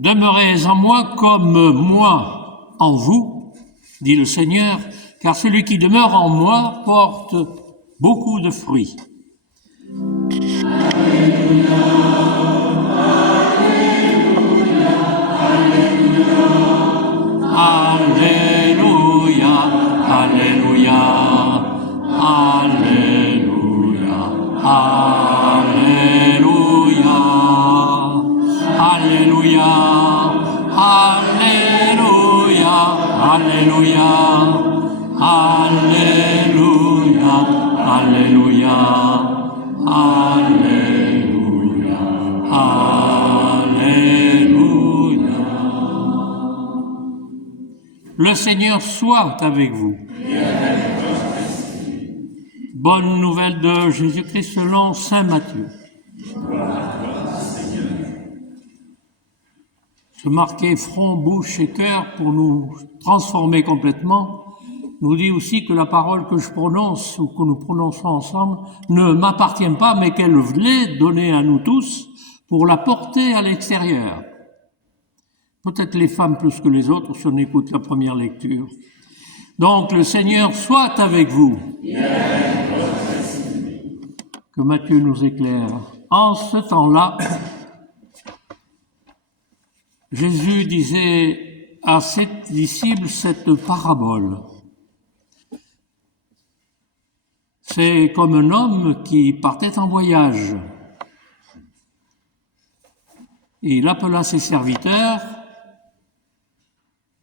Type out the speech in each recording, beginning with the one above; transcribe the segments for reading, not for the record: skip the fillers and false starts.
Demeurez en moi comme moi en vous, dit le Seigneur, car celui qui demeure en moi porte beaucoup de fruits. Alléluia, Alléluia, Alléluia, Alléluia, Alléluia, Alléluia, Alléluia, Alléluia, Alléluia, Alléluia, Alléluia, Alléluia. Le Seigneur soit avec vous. Bonne nouvelle de Jésus-Christ selon saint Matthieu. Se marquer front, bouche et cœur pour nous transformer complètement, nous dit aussi que la parole que je prononce ou que nous prononçons ensemble ne m'appartient pas, mais qu'elle l'est donnée à nous tous pour la porter à l'extérieur. Peut-être les femmes plus que les autres si on écoute la première lecture. Donc le Seigneur soit avec vous. Que Matthieu nous éclaire. En ce temps-là, Jésus disait à ses disciples cette parabole. C'est comme un homme qui partait en voyage. Il appela ses serviteurs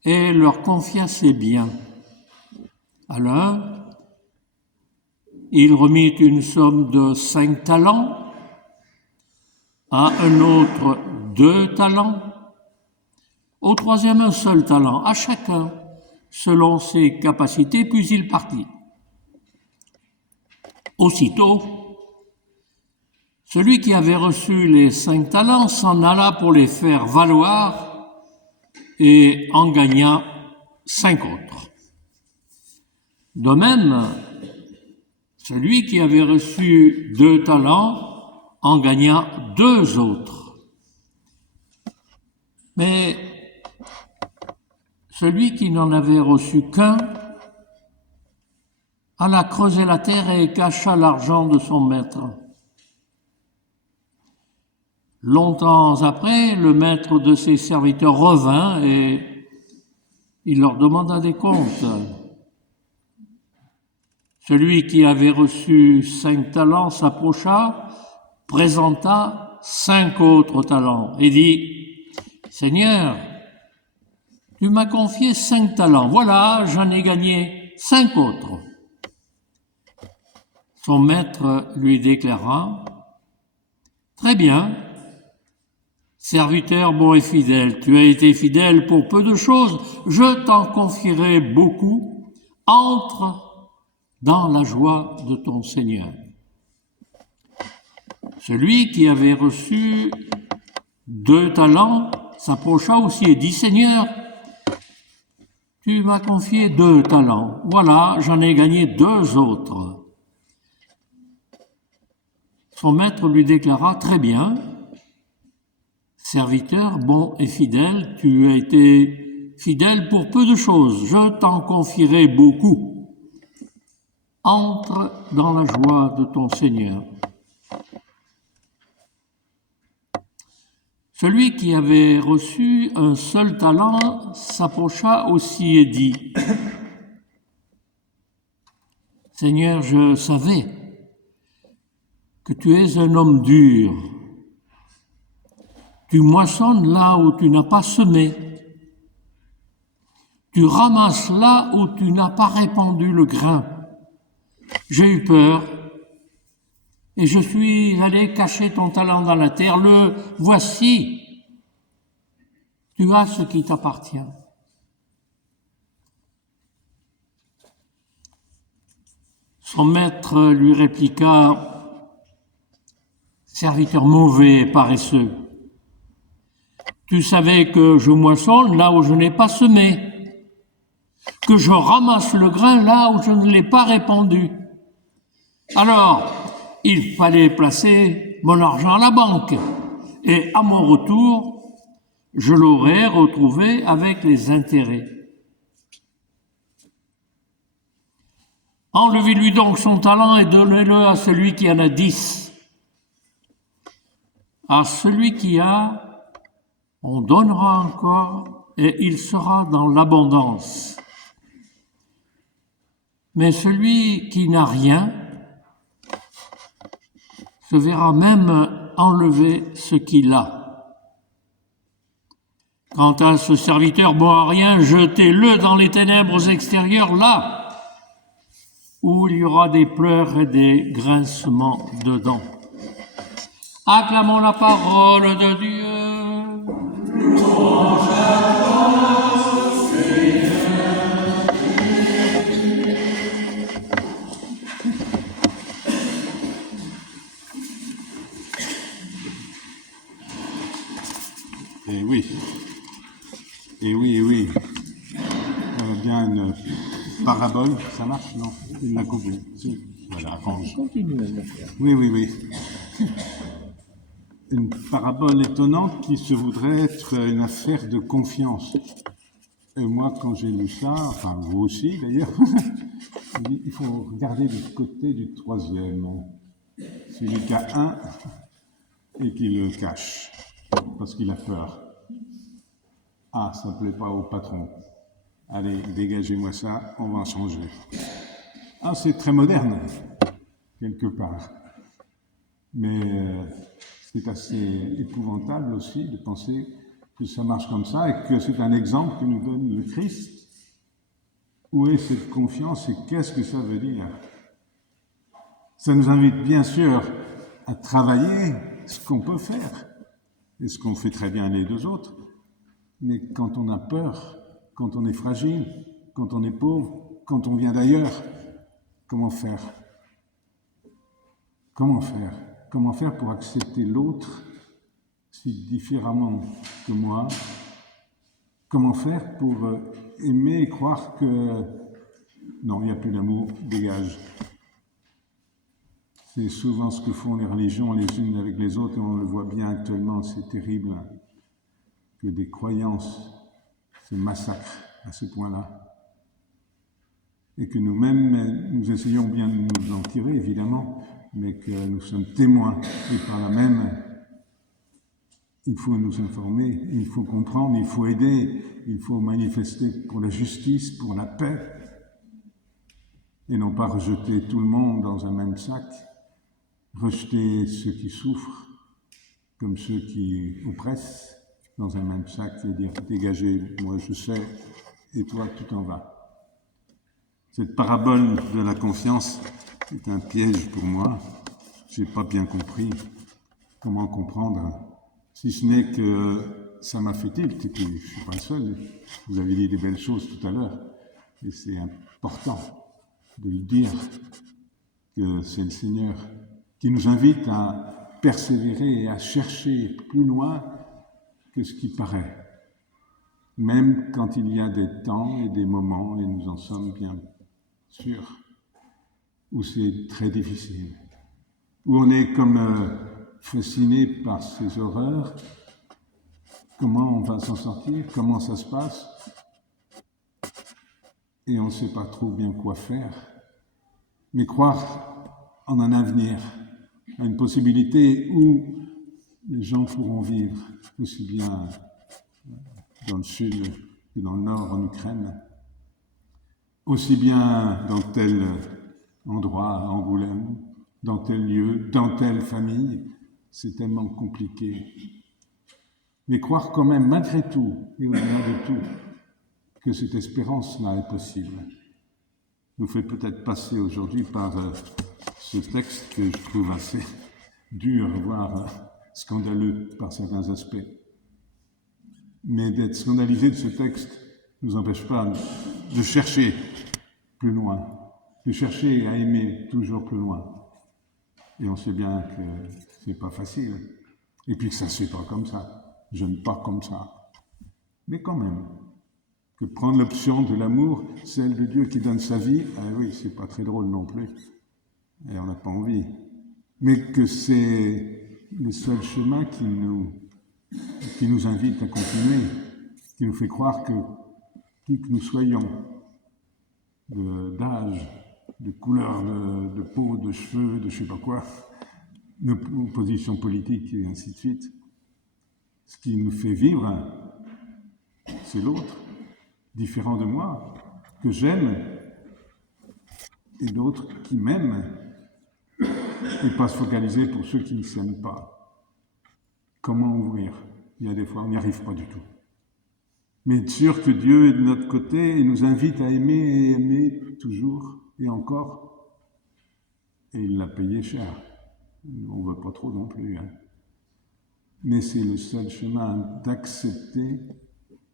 et leur confia ses biens. À l'un, il remit une somme de 5 talents, à un autre 2 talents, au troisième un seul talent, à chacun selon ses capacités, puis il partit. Aussitôt, celui qui avait reçu les 5 talents s'en alla pour les faire valoir et en gagna 5 autres. De même, celui qui avait reçu 2 talents en gagna 2 autres. Mais celui qui n'en avait reçu qu'un alla creuser la terre et cacha l'argent de son maître. Longtemps après, le maître de ses serviteurs revint et il leur demanda des comptes. Celui qui avait reçu 5 talents s'approcha, présenta 5 autres talents et dit « Seigneur, tu m'as confié 5 talents, voilà, j'en ai gagné 5 autres. » Son maître lui déclara « Très bien, serviteur bon et fidèle, tu as été fidèle pour peu de choses, je t'en confierai beaucoup, entre dans la joie de ton Seigneur. » Celui qui avait reçu 2 talents s'approcha aussi et dit « Seigneur, tu m'as confié 2 talents, voilà, j'en ai gagné 2 autres. » Son maître lui déclara « Très bien, serviteur bon et fidèle, tu as été fidèle pour peu de choses, je t'en confierai beaucoup. Entre dans la joie de ton Seigneur. » Celui qui avait reçu un seul talent s'approcha aussi et dit « Seigneur, je savais que tu es un homme dur. Tu moissonnes là où tu n'as pas semé. Tu ramasses là où tu n'as pas répandu le grain. J'ai eu peur et je suis allé cacher ton talent dans la terre. Le voici. Tu as ce qui t'appartient. Son maître lui répliqua, serviteur mauvais et paresseux, tu savais que je moissonne là où je n'ai pas semé, que je ramasse le grain là où je ne l'ai pas répandu. Alors, il fallait placer mon argent à la banque et à mon retour, je l'aurais retrouvé avec les intérêts. Enlevez-lui donc son talent et donnez-le à celui qui en a 10. À celui qui a, on donnera encore et il sera dans l'abondance. Mais celui qui n'a rien se verra même enlever ce qu'il a. Quant à ce serviteur bon à rien, jetez-le dans les ténèbres extérieures, là où il y aura des pleurs et des grincements de dents. Acclamons la parole de Dieu. Et oui, et oui, et oui. Bien une parabole, ça marche, non? Il l'a coupé. Si. Voilà, arrange. Oui, oui, oui. Une parabole étonnante qui se voudrait être une affaire de confiance. Et moi, quand j'ai lu ça, enfin vous aussi d'ailleurs, il faut regarder du côté du troisième, celui qui a un et qui le cache, parce qu'il a peur. Ah, ça ne plaît pas au patron. Allez, dégagez-moi ça, on va en changer. Ah, c'est très moderne, quelque part. Mais c'est assez épouvantable aussi de penser que ça marche comme ça et que c'est un exemple que nous donne le Christ. Où est cette confiance et qu'est-ce que ça veut dire? Ça nous invite bien sûr à travailler ce qu'on peut faire et ce qu'on fait très bien les deux autres. Mais quand on a peur, quand on est fragile, quand on est pauvre, quand on vient d'ailleurs, comment faire? Comment faire? Comment faire pour accepter l'autre si différemment que moi? Comment faire pour aimer et croire que non, il n'y a plus d'amour, dégage. C'est souvent ce que font les religions les unes avec les autres et on le voit bien actuellement, c'est terrible que des croyances se massacrent à ce point-là. Et que nous-mêmes, nous essayons bien de nous en tirer, évidemment, mais que nous sommes témoins. Et par là même, il faut nous informer, il faut comprendre, il faut aider, il faut manifester pour la justice, pour la paix, et non pas rejeter tout le monde dans un même sac, rejeter ceux qui souffrent comme ceux qui oppressent dans un même sac et dire « dégagez, moi je sais, et toi tu t'en vas ». Cette parabole de la confiance est un piège pour moi. Je n'ai pas bien compris comment comprendre, si ce n'est que ça m'a fait tilt, et puis je ne suis pas le seul. Vous avez dit des belles choses tout à l'heure, et c'est important de le dire, que c'est le Seigneur qui nous invite à persévérer et à chercher plus loin que ce qui paraît, même quand il y a des temps et des moments, et nous en sommes bien sûrs, où c'est très difficile, où on est comme fasciné par ces horreurs. Comment on va s'en sortir? Comment ça se passe? Et on ne sait pas trop bien quoi faire. Mais croire en un avenir, à une possibilité où les gens pourront vivre, aussi bien dans le sud que dans le nord, en Ukraine, aussi bien dans tel endroit, à Angoulême, dans tel lieu, dans telle famille, c'est tellement compliqué. Mais croire quand même, malgré tout, et au-delà de tout, que cette espérance-là est possible, nous fait peut-être passer aujourd'hui par ce texte que je trouve assez dur, voire scandaleux par certains aspects. Mais d'être scandalisé de ce texte ne nous empêche pas de chercher plus loin, de chercher à aimer toujours plus loin. Et on sait bien que c'est pas facile. Et puis que ça se fait pas comme ça. J'aime pas comme ça. Mais quand même, que prendre l'option de l'amour, celle de Dieu qui donne sa vie, ah oui, c'est pas très drôle non plus. Et on n'a pas envie. Mais que c'est le seul chemin qui nous invite à continuer, qui nous fait croire que qui que nous soyons, d'âge, de couleur de peau, de cheveux, de je sais pas quoi, nos positions politiques et ainsi de suite, ce qui nous fait vivre, c'est l'autre, différent de moi, que j'aime, et d'autres qui m'aiment, et pas se focaliser pour ceux qui ne s'aiment pas. Comment ouvrir? Il y a des fois, on n'y arrive pas du tout. Mais être sûr que Dieu est de notre côté et nous invite à aimer et aimer toujours et encore. Et il l'a payé cher. On ne veut pas trop non plus. Hein. Mais c'est le seul chemin d'accepter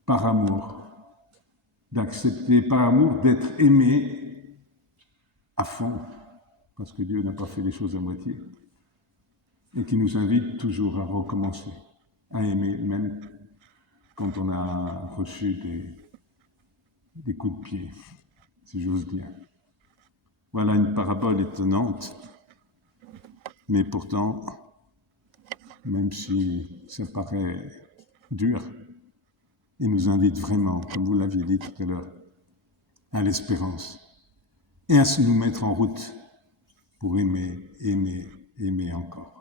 par amour. D'accepter par amour d'être aimé à fond. Parce que Dieu n'a pas fait les choses à moitié. Et qui nous invite toujours à recommencer, à aimer même quand on a reçu des coups de pied, si j'ose dire. Voilà une parabole étonnante, mais pourtant, même si ça paraît dur, il nous invite vraiment, comme vous l'aviez dit tout à l'heure, à l'espérance et à nous mettre en route pour aimer, aimer, aimer encore.